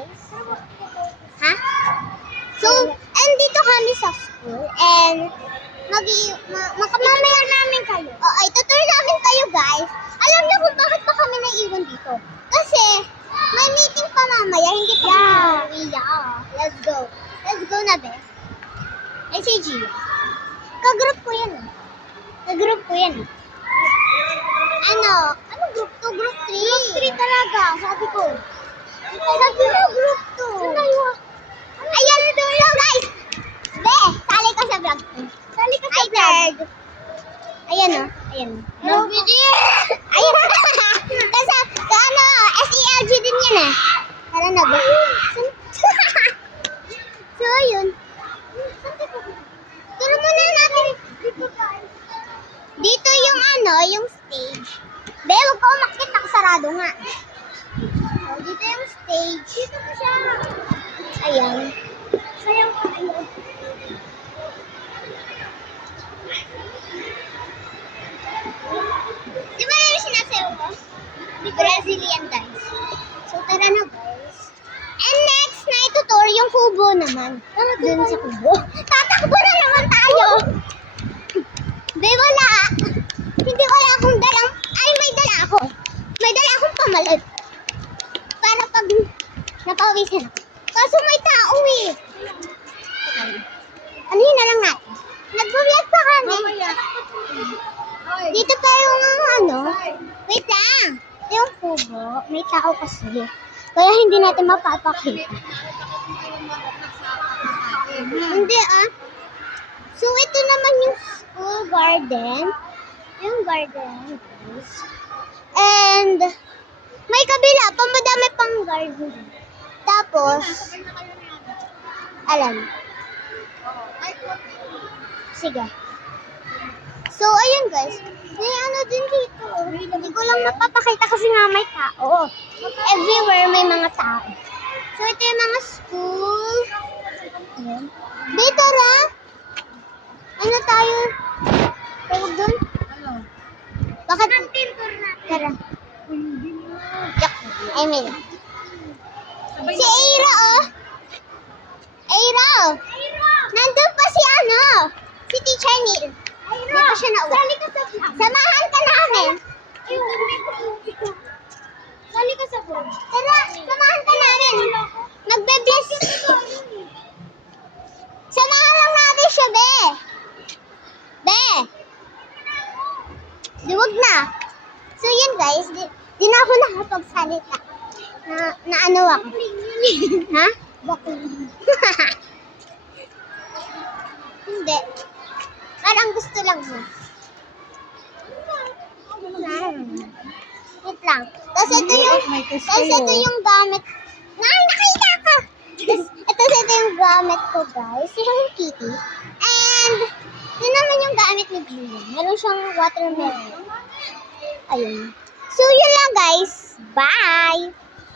guys. Ha? So, and dito kami sa school and makamamaya namin kayo. Oo, itutur namin kayo guys. Alam niyo kung bakit pa kami naiiwan dito? Kasi, may meeting pa mamaya, hindi pa Let's go. Let's go na, be. Ay, si Gio. Ka-group ko yan, Ka-group ko yan, Ano group 2? Group 3? Group 3 talaga, sabi ko. Sabi mo, group 2. Ayan, hello guys! Be, sali ka sa vlog. Sali ka sa vlog. Ayan ayan. No video! Ayan. Kasi, SELG din yan Tara na ba? So, yun. Turo muna natin. Dito yung yung stage. Be, huwag ka umakit. Nakasarado nga. So, dito yung stage. Dito ko siya. Ayan. Sayang ko. Ayan. Di ba yung sinasayo ko? Brazilian dance. So, tara na guys. And next na itutur yung kubo naman. Tara dun sa kubo. Tatakbo na naman tayo. Be, wala. Hindi wala akong dalang. Ay, may dala ako. May dala akong pamalit. Para pag napawisan ako. Kaso may tao Ano yun na lang natin? Nag-vlog pa kami. Dito pa yung Wait lang. Ito yung kubo. May tao kasi. Kaya hindi natin mapapakita. Hindi So ito naman yung school garden. Yung garden guys. And may kabila pa, madami pang garden. Tapos alam. Sige. So ayun guys. May din dito. Hindi ko lang napapakita kasi nga may tao. Everywhere may mga tao. So ito yung mga school. Ayan. Dito Ano tayo? Tawag doon? Bakit? Tara. I mean. Si Aira Aira Nandun pa si si Teacher Neil. Hindi pa siya nauwi. Samahan ka namin. Sali ka sa vlog. Tara, samahan ka namin. Magbe-bless. Samahan lang natin siya, Be. Duwag na. So yun guys, di na ako nakapagsalita. Na ako. Ha? Hindi. Parang gusto lang mo. Wait lang. Tapos ito yung gamit. Nakita ka! Ito yung gamit ko guys. Si Hello Kitty. And yun naman yung gamit ni Blue. Meron siyang watermelon. Ayun. So yun lang guys. Bye!